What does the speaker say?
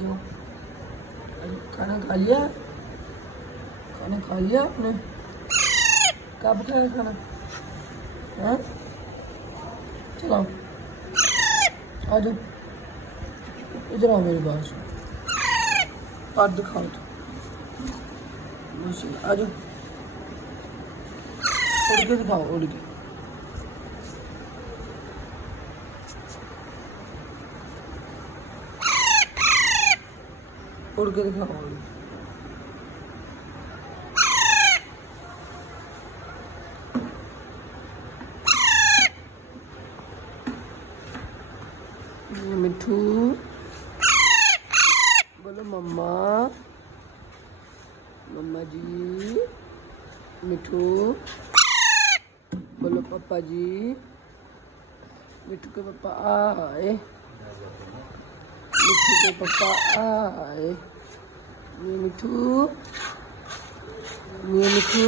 जो खाना खा लिया? खाना खा लिया आपने? कब खाया खाना? हाँ चलो आ जाओ, इधर आओ मेरे पास, पार दिखाओ तो माशाल्लाह, आ जाओ, उड़ के दिखाओ, उड़ के। उड़ के दिखाओ, उड़ के। ये मिठू बोलो मम्मा, मम्मा जी। मिठू बोलो पापा जी। मिठू के पापा आए, मिठू के पापा आए। ये मिठू, ये मिठू।